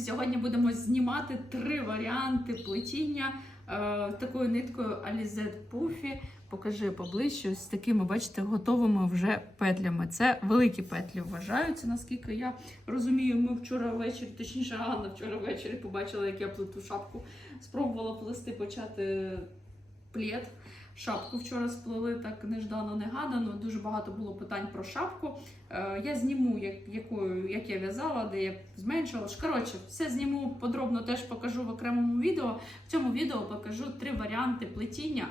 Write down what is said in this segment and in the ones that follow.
Сьогодні будемо знімати три варіанти плетіння е, такою ниткою Alize Puffy. Покажи поближче з такими, бачите, готовими вже петлями. Це великі петлі вважаються, наскільки я розумію. Ми вчора ввечері, точніше, Ганна вчора ввечері побачила, як я плету шапку. Спробувала плести почати плед. Шапку вчора сплели так неждано, негадано. Дуже багато було питань про шапку. Е, я зніму, як, якою, як я в'язала, де я зменшила. Коротше, все зніму подробно, теж покажу в окремому відео. В цьому відео покажу три варіанти плетіння.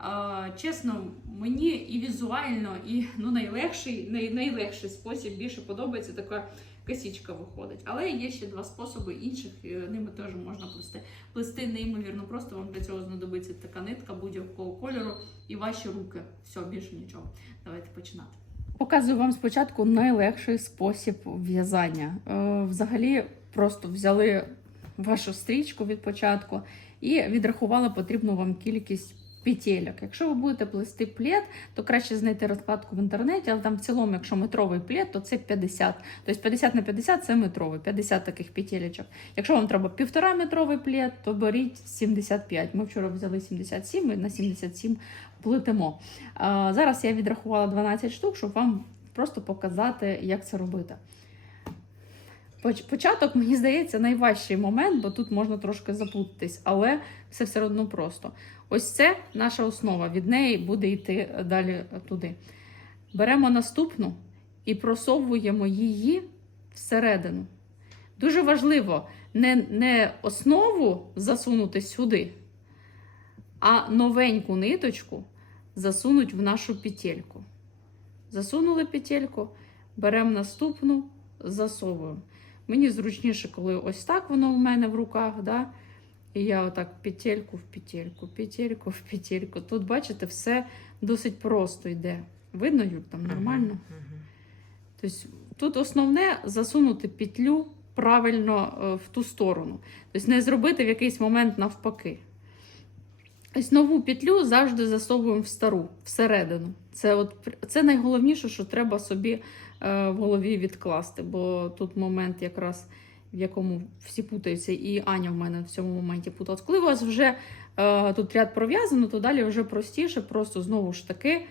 Е, чесно, мені і візуально, і ну, найлегший, най, найлегший спосіб більше подобається така косічка виходить. Але є ще два способи інших, е, ними теж можна плести. Плести неймовірно просто вам для цього знадобиться така нитка будь-якого кольору і ваші руки. Все, більше нічого. Давайте починати. Показую вам спочатку найлегший спосіб в'язання. Е, взагалі, просто взяли вашу стрічку від початку і відрахували потрібну вам кількість петельок. Якщо ви будете плести плед, то краще знайти розкладку в інтернеті, але там в цілому, якщо метровий плед, то це 50. Тобто 50 на 50 це метровий, 50 таких петелечок. Якщо вам треба півтора метровий плед, то беріть 75. Ми вчора взяли 77 і на 77 плетемо. Зараз я відрахувала 12 штук, щоб вам просто показати, як це робити. Поч- Початок, мені здається, найважчий момент, бо тут можна трошки заплутатись, але все все одно просто. Ось це наша основа. Від неї буде йти далі туди. Беремо наступну і просовуємо її всередину. Дуже важливо не, не основу засунути сюди, а новеньку ниточку засунуть в нашу петельку. Засунули петельку, беремо наступну, засовуємо. Мені зручніше, коли ось так воно в мене в руках. Да? І я отак петельку в петельку, петельку в петельку. Тут, бачите, все досить просто йде. Видно, Юль, там нормально? Тобто, тут основне засунути петлю правильно е, в ту сторону. Тобто не зробити в якийсь момент навпаки. Ось нову петлю завжди засовуємо в стару, всередину. Це, от, це найголовніше, що треба собі е, в голові відкласти, бо тут момент якраз в якому всі путаються, і Аня в мене в цьому моменті путалась. Коли у вас вже е, тут ряд пров'язано, то далі вже простіше, просто знову ж таки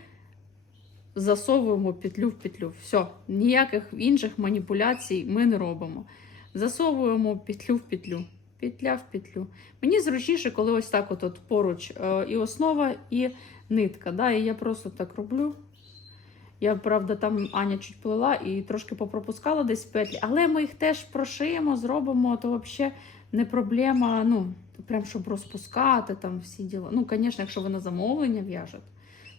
засовуємо петлю в петлю. Все, ніяких інших маніпуляцій ми не робимо. Засовуємо петлю в петлю. Петля в петлю. Мені зручніше, коли ось так от, от поруч е, і основа, і нитка. Да? І я просто так роблю. Я, правда, там Аня чуть плела і трошки попропускала десь петлі, але ми їх теж прошиємо, зробимо, то взагалі не проблема. Ну, прям щоб розпускати там всі діла. Ну, звісно, якщо ви на замовлення в'яжете,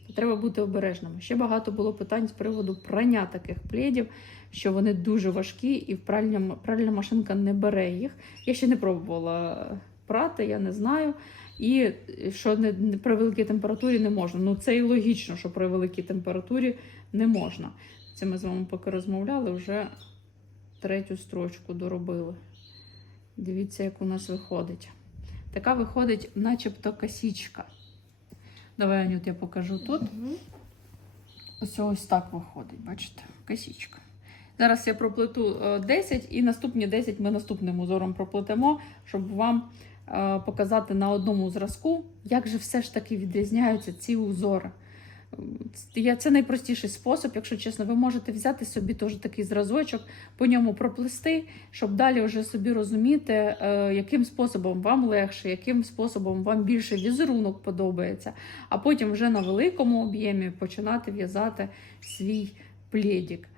то треба бути обережними. Ще багато було питань з приводу прання таких пледів, що вони дуже важкі, і пральня, пральна машинка не бере їх. Я ще не пробувала прати, я не знаю. І що не, не при великій температурі не можна. Ну це і логічно, що при великій температурі не можна. Це ми з вами поки розмовляли, вже третю строчку доробили. Дивіться, як у нас виходить. Така виходить, начебто косічка. Давай, Анют, я покажу тут. Ось ось так виходить, бачите, косічка. Зараз я проплету е, 10 і наступні 10 ми наступним узором проплетемо, щоб вам е, показати на одному зразку, як же все ж таки відрізняються ці узори. Це- найпростіший спосіб, якщо чесно, ви можете взяти собі теж такий зразочок, по ньому проплести, щоб далі вже собі розуміти, е, яким способом вам легше, яким способом вам більше візерунок подобається, а потім вже на великому об'ємі починати в'язати свій пледик.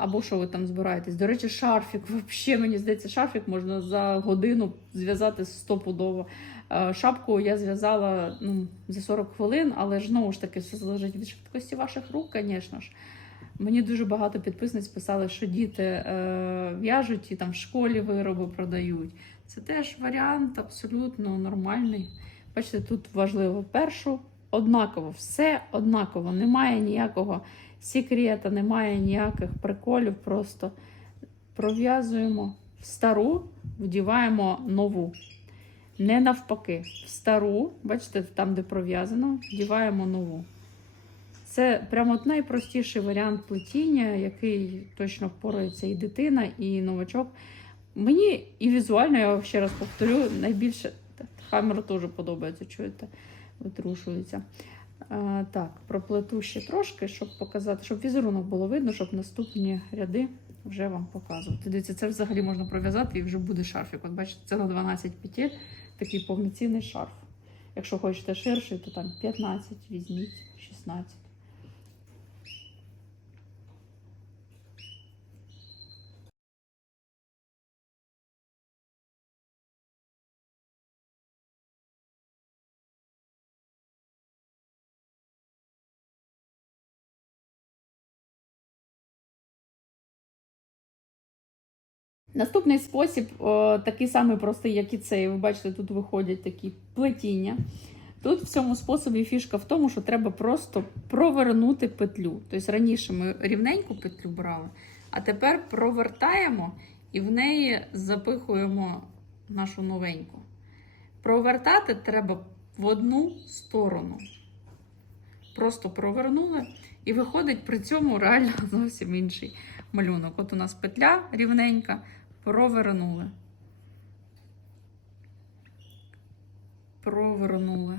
Або що ви там збираєтесь. До речі, шарфік. Взагалі, мені здається, шарфік можна за годину зв'язати стопудово. Шапку я зв'язала ну, за 40 хвилин, але ж знову ж таки все залежить від швидкості ваших рук, звісно ж. Мені дуже багато підписниць писали, що діти е, в'яжуть і там в школі вироби продають. Це теж варіант абсолютно нормальний. Бачите, тут важливо першу однаково, все однаково, немає ніякого секрета, немає ніяких приколів. Просто пров'язуємо в стару, вдіваємо нову. Не навпаки, в стару, бачите, там, де пров'язано, вдіваємо нову. Це прямо найпростіший варіант плетіння, який точно впорається і дитина, і новачок. Мені і візуально, я ще раз повторю, найбільше та, теж подобається, чуєте, витрушується. А, так, проплету ще трошки, щоб показати, щоб візерунок було видно, щоб наступні ряди вже вам показувати. Дивіться, це взагалі можна пров'язати і вже буде шарфік. От бачите, це на 12 петель, такий повноцінний шарф. Якщо хочете ширший, то там 15 візьміть, 16. Наступний спосіб о, такий самий простий, як і цей. Ви бачите, тут виходять такі плетіння. Тут в цьому способі фішка в тому, що треба просто провернути петлю. Тобто раніше ми рівненьку петлю брали, а тепер провертаємо і в неї запихуємо нашу новеньку. Провертати треба в одну сторону. Просто провернули, і виходить при цьому реально зовсім інший малюнок. От у нас петля рівненька, провернули. Провернули.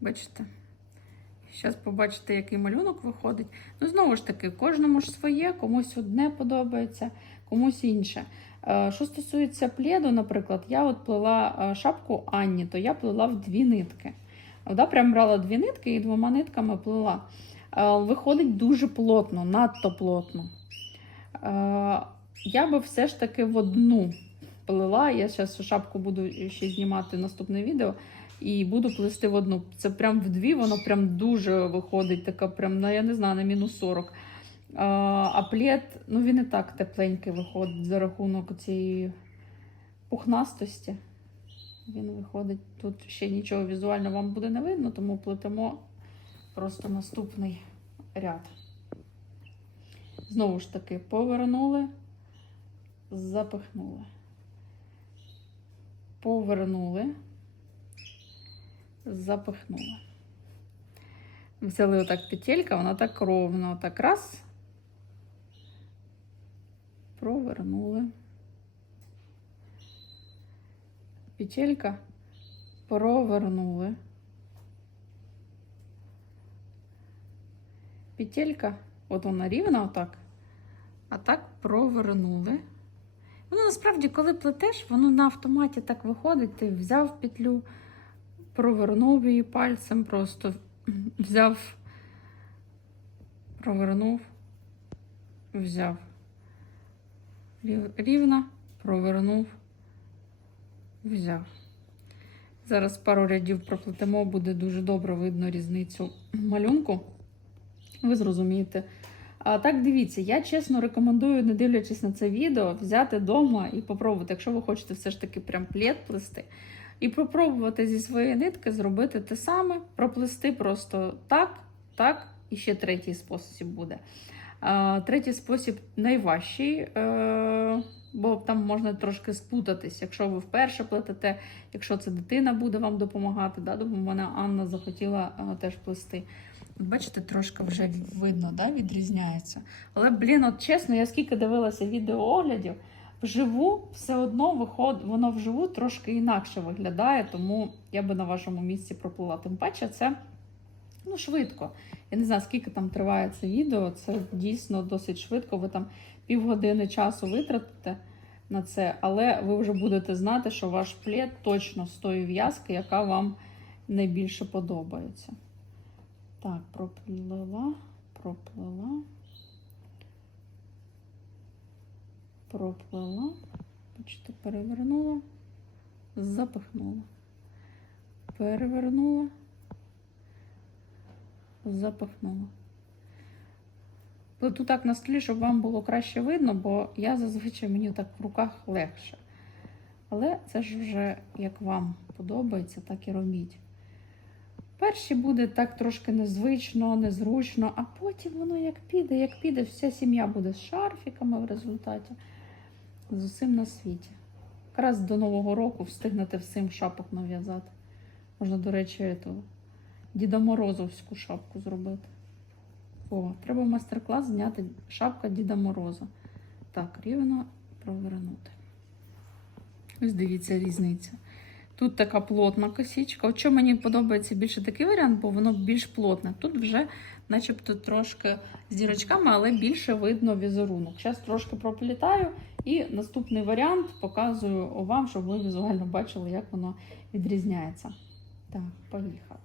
Бачите? Зараз побачите, який малюнок виходить. Ну, знову ж таки, кожному ж своє, комусь одне подобається, комусь інше. Е, Що стосується пледу, наприклад, я от плела е, шапку Анні, то я плела в дві нитки. Да, прям брала дві нитки і двома нитками плела. Е, Виходить дуже плотно, надто плотно. Я би все ж таки в одну плела. Я зараз шапку буду ще знімати наступне відео і буду плести в одну. Це прям в дві, воно прям дуже виходить, така прям, на, я не знаю, на мінус 40. А, а плед, ну він і так тепленький виходить за рахунок цієї пухнастості. Він виходить. Тут ще нічого візуально вам буде не видно, тому плетемо просто наступний ряд. Знову ж таки, повернули, запихнули. Повернули, запихнули. Взяли отак петелька, вона так ровно, так раз. Провернули. Петелька, провернули. Петелька, от вона рівна, отак. А так провернули. Воно насправді, коли плетеш, воно на автоматі так виходить. Ти взяв петлю, провернув її пальцем, просто взяв, провернув, взяв. Рів- Рівно, провернув, взяв. Зараз пару рядів проплетемо, буде дуже добре видно різницю малюнку. Ви зрозумієте. А так, дивіться, я чесно рекомендую, не дивлячись на це відео, взяти вдома і попробувати, якщо ви хочете все ж таки прям плед плести, і попробувати зі своєї нитки зробити те саме, проплести просто так, так, і ще третій спосіб буде. А, третій спосіб найважчий, е, бо там можна трошки спутатись, якщо ви вперше плетете, якщо це дитина буде вам допомагати. Да? Бо мене Анна захотіла е, теж плести. Бачите, трошки вже видно, да, відрізняється. Але, блін, от чесно, я скільки дивилася відеооглядів, вживу все одно виход, воно вживу трошки інакше виглядає, тому я би на вашому місці проплила. Тим паче, це ну, швидко. Я не знаю, скільки там триває це відео. Це дійсно досить швидко. Ви там півгодини часу витратите на це, але ви вже будете знати, що ваш плед точно з тої в'язки, яка вам найбільше подобається. Так, проплила, проплила, проплила, бачите, перевернула, запихнула, перевернула, запихнула. Плету так на столі, щоб вам було краще видно, бо я зазвичай мені так в руках легше. Але це ж вже як вам подобається, так і робіть. Перші буде так трошки незвично, незручно, а потім воно як піде, як піде, вся сім'я буде з шарфіками в результаті. З усім на світі. Якраз до Нового року встигнете всім шапок нав'язати. Можна, до речі, ту Діда Морозовську шапку зробити. О, треба майстер-клас зняти шапка Діда Мороза. Так, рівно провернути. Ось дивіться різниця. Тут така плотна косічка. Що мені подобається більше такий варіант, бо воно більш плотне. Тут вже, начебто, трошки з дірочками, але більше видно візерунок. Зараз трошки проплітаю і наступний варіант показую вам, щоб ви візуально бачили, як воно відрізняється. Так, поїхали.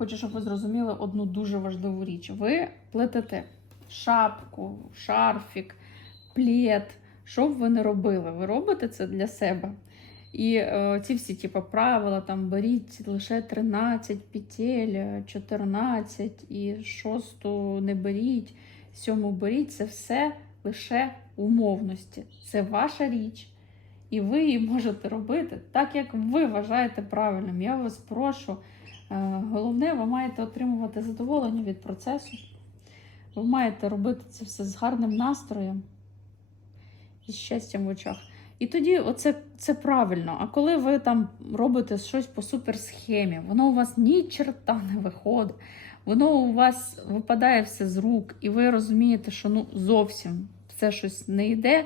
Хочу, щоб ви зрозуміли одну дуже важливу річ. Ви плетете шапку, шарфік, плед, що б ви не робили. Ви робите це для себе. І е, ці всі типу, правила, там беріть лише 13 петель, 14 і шосту не беріть, сьому беріть, це все лише умовності. Це ваша річ. І ви її можете робити так, як ви вважаєте правильним. Я вас прошу. Е, Головне, ви маєте отримувати задоволення від процесу. Ви маєте робити це все з гарним настроєм і щастям в очах. І тоді оце, це правильно. А коли ви там робите щось по суперсхемі, воно у вас ні черта не виходить, воно у вас випадає все з рук, і ви розумієте, що ну зовсім це щось не йде.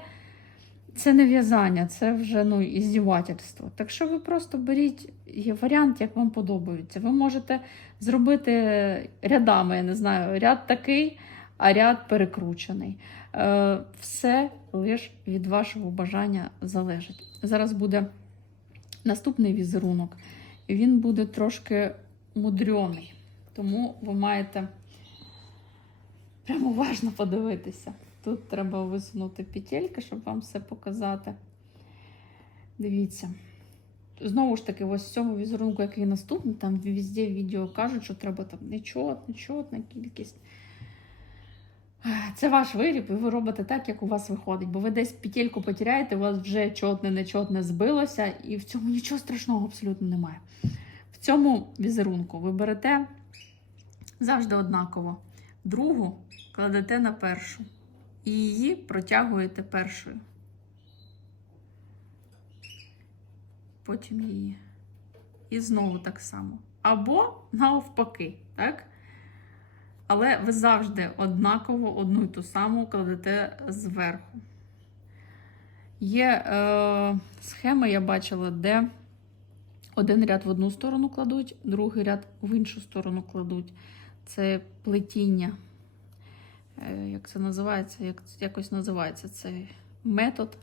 Це не в'язання, це вже ну, іздівательство. Так що ви просто беріть є варіант, як вам подобається. Ви можете зробити рядами, я не знаю, ряд такий, а ряд перекручений. Е, все лише від вашого бажання залежить. Зараз буде наступний візерунок, і він буде трошки мудрьоний. Тому ви маєте прямо уважно подивитися. Тут треба висунути петельки, щоб вам все показати. Дивіться. Знову ж таки, ось в цьому візерунку, який наступний, там везде відео кажуть, що треба там нечотна, нечотна кількість. Це ваш виріб, і ви робите так, як у вас виходить. Бо ви десь петельку потеряєте, у вас вже чотне, нечотне збилося, і в цьому нічого страшного абсолютно немає. В цьому візерунку ви берете завжди однаково. Другу кладете на першу і її протягуєте першою. Потім її. І знову так само. Або навпаки, так? Але ви завжди однаково одну і ту саму кладете зверху. Є е, схеми, я бачила, де один ряд в одну сторону кладуть, другий ряд в іншу сторону кладуть. Це плетіння. Е, як це називається? Як, якось називається цей метод.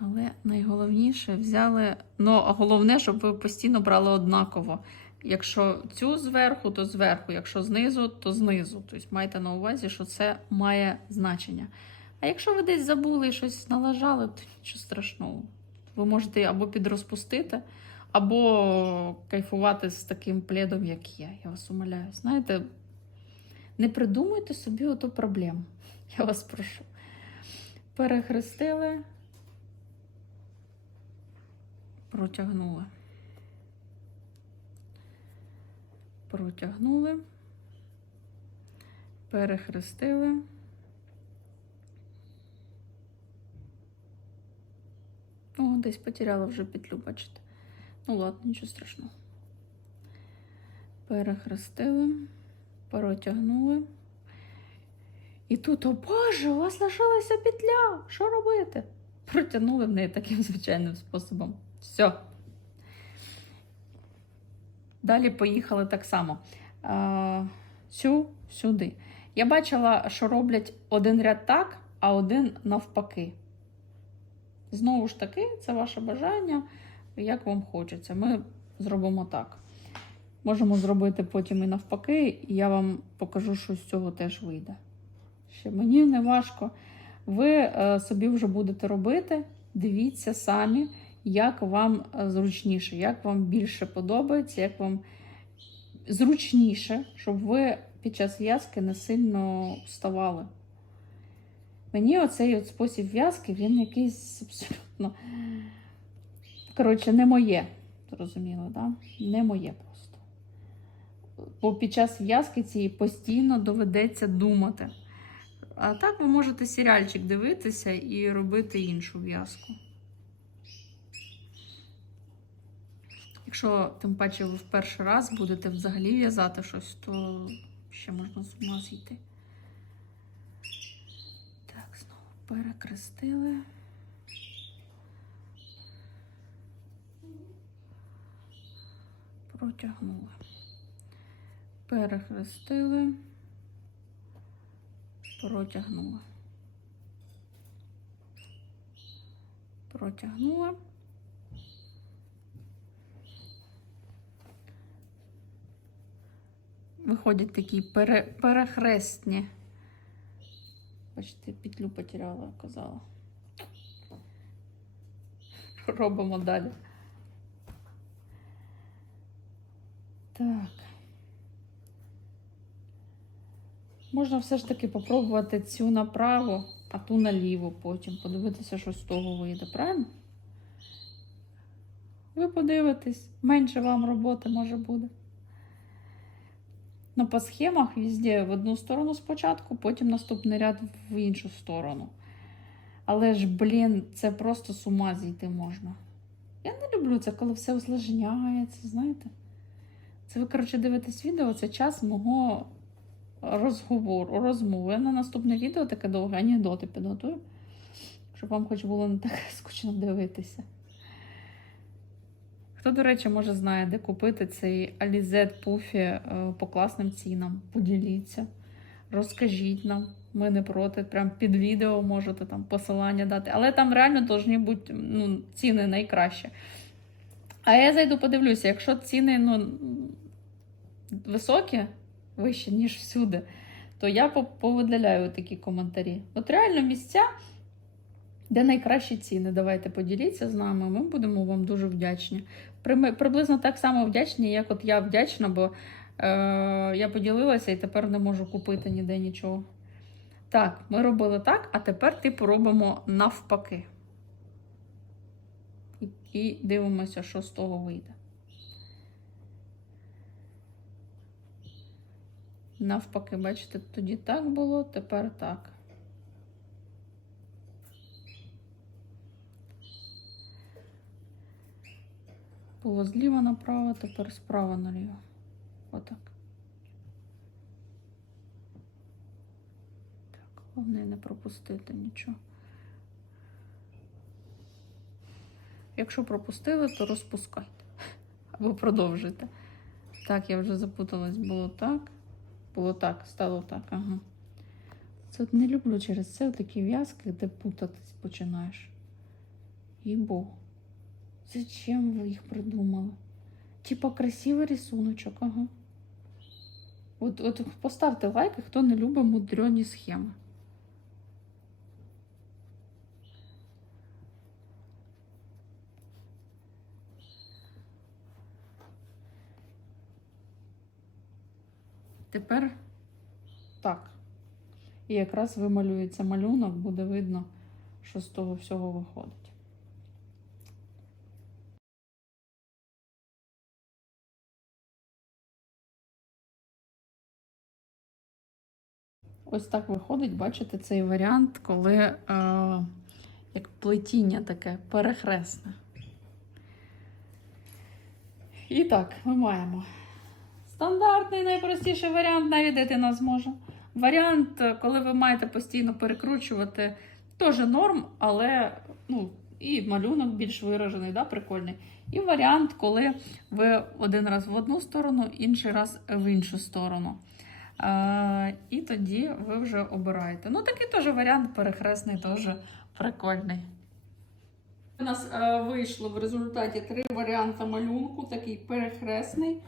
Але найголовніше взяли. Ну, а головне, щоб ви постійно брали однаково. Якщо цю зверху, то зверху, якщо знизу, то знизу. Тобто майте на увазі, що це має значення. А якщо ви десь забули і щось налажали, то нічого страшного. Ви можете або підрозпустити, або кайфувати з таким пледом, як я. Я вас умоляю. Знаєте, не придумуйте собі оту проблему. Я вас прошу. Перехрестили, протягнули. Протягнули, перехрестили. О, десь потеряла вже петлю, бачите. Ну ладно, нічого страшного. Перехрестили, протягнули. І тут, о Боже, у вас лишилася петля. Що робити? Протягнули в неї таким звичайним способом. Все. Далі поїхали так само. Цю сюди. Я бачила, що роблять один ряд так, а один навпаки. Знову ж таки, це ваше бажання, як вам хочеться. Ми зробимо так. Можемо зробити потім і навпаки, і я вам покажу, що з цього теж вийде. Ще мені не важко. Ви е, собі вже будете робити, дивіться самі як вам е, зручніше, як вам більше подобається, як вам зручніше, щоб ви під час в'язки не сильно вставали. Мені оцей от спосіб в'язки, він якийсь абсолютно. Коротше, не моє. Зрозуміло, да? Не моє. Бо під час в'язки цієї постійно доведеться думати. А так ви можете серіальчик дивитися і робити іншу в'язку. Якщо тим паче ви в перший раз будете взагалі в'язати щось, то ще можна з ума зійти. Так, знову перекрестили. Протягнули. Перехрестили. Протягнули. Протягнула. Виходять такі пере, перехрестні. Бачите, петлю потеряла, казала. Робимо далі. Так. Можна все ж таки попробувати цю направо, а ту наліво потім. Подивитися, що з того вийде, правильно? Ви подивитесь, менше вам роботи може буде. Ну, по схемах везде в одну сторону спочатку, потім наступний ряд в іншу сторону. Але ж, блін, це просто з ума зійти можна. Я не люблю це, коли все усложняється, знаєте. Це ви, коротше, дивитесь відео, це час мого розговору, розмови. На наступне відео таке довге анекдоти підготую, щоб вам хоч було не так скучно дивитися. Хто, до речі, може знає, де купити цей Alizet Puffy е, по класним цінам. Поділіться, розкажіть нам. Ми не проти. Прям під відео можете там посилання дати. Але там реально повинні бути ну, ціни найкращі. А я зайду подивлюся, якщо ціни ну, високі, вищі, ніж всюди, то я повидаляю такі коментарі. От реально місця, де найкращі ціни. Давайте поділіться з нами. Ми будемо вам дуже вдячні. Приблизно так само вдячні, як от я вдячна, бо е, я поділилася і тепер не можу купити ніде нічого. Так, ми робили так, а тепер типу робимо навпаки. І дивимося, що з того вийде. Навпаки, бачите, тоді так було, тепер так. Було зліва направо, тепер справа наліво. Отак. Так, головне не пропустити нічого. Якщо пропустили, то розпускайте. Або продовжуйте. Так, я вже запуталась, було так. Було так, стало так, ага. Це от не люблю через це такі в'язки, де путатись починаєш. Їбо. Зачем ви їх придумали? Типа красивий рисуночок, ага. От, от поставте лайк, хто не любить мудрені схеми. Тепер так. І якраз вималюється малюнок, буде видно, що з того всього виходить. Ось так виходить, бачите, цей варіант, коли е, як плетіння таке перехресне. І так, ми маємо стандартний найпростіший варіант, навіть дитина зможе. Варіант, е, коли ви маєте постійно перекручувати, теж норм, але ну, і малюнок більш виражений, да, прикольний. І варіант, коли ви один раз в одну сторону, інший раз в іншу сторону. Е, і тоді ви вже обираєте. Ну, такий теж варіант перехресний, теж прикольний. У нас е, вийшло в результаті три варіанти малюнку: такий перехресний,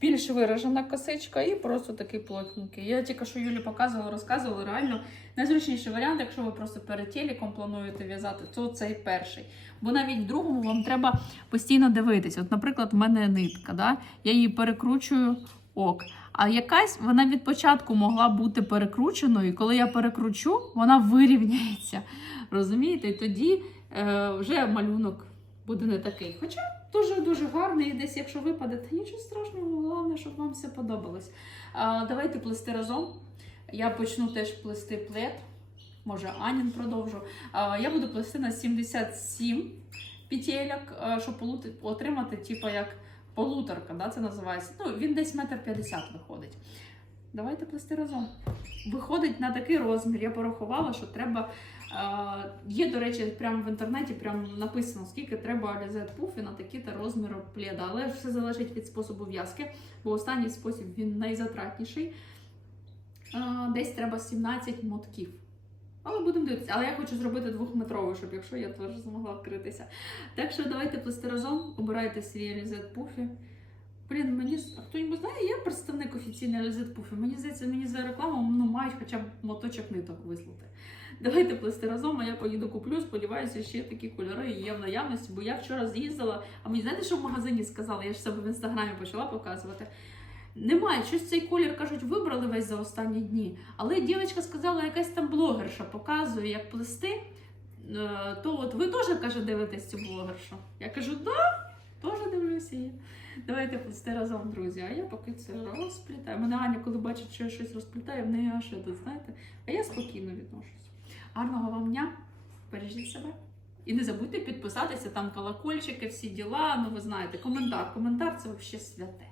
більш виражена косичка і просто такий плотненький. Я тільки що Юлі показувала, розказувала. Реально найзручніший варіант, якщо ви просто перед телеком плануєте в'язати, то цей перший. Бо навіть в другому вам треба постійно дивитись. От, наприклад, в мене нитка, да? я її перекручую ок. А якась вона від початку могла бути перекрученою, і коли я перекручу, вона вирівняється. Розумієте? І тоді е, вже малюнок буде не такий. Хоча дуже-дуже гарний, і десь, якщо випаде, то нічого страшного, головне, щоб вам все подобалось. А, давайте плести разом. Я почну теж плести плед. Може, Анін продовжу. А, я буду плести на 77 петелек, щоб отримати, типу, як полуторка, да, це називається. Ну, він десь метр п'ятдесят виходить. Давайте плести разом. Виходить на такий розмір. Я порахувала, що треба. Є, до речі, прямо в інтернеті прямо написано, скільки треба пуфі на такі та розміри пледа. Але все залежить від способу в'язки, бо останній спосіб він найзатратніший. Десь треба 17 мотків. Але будемо дивитися. Але я хочу зробити двохметровий, щоб якщо я теж змогла вкритися. Так що давайте плести разом, обирайте свій лізет пуфі. Блін, мені хто-небудь знає, є представник офіційний лізет. Мені здається, мені за рекламу ну, мають хоча б моточок ниток вислати. Давайте плести разом, а я поїду куплю. Сподіваюся, ще такі кольори є в наявності, бо я вчора з'їздила. А мені знаєте, що в магазині сказали? Я ж себе в інстаграмі почала показувати. Немає, щось цей колір кажуть, вибрали весь за останні дні. Але дівчинка сказала, якась там блогерша показує, як плести. Е, То от ви теж каже, дивитесь цю блогершу? Я кажу, да, теж дивлюся її. Давайте плести разом, друзі. А я поки це розплітаю. Мене Аня, коли бачить, що я щось розплітаю, в неї аж тут, знаєте. А я спокійно відношусь. Гарного вам дня, бережіть себе. І не забудьте підписатися, там колокольчики, всі діла. Ну ви знаєте, коментар. Коментар це взагалі святе.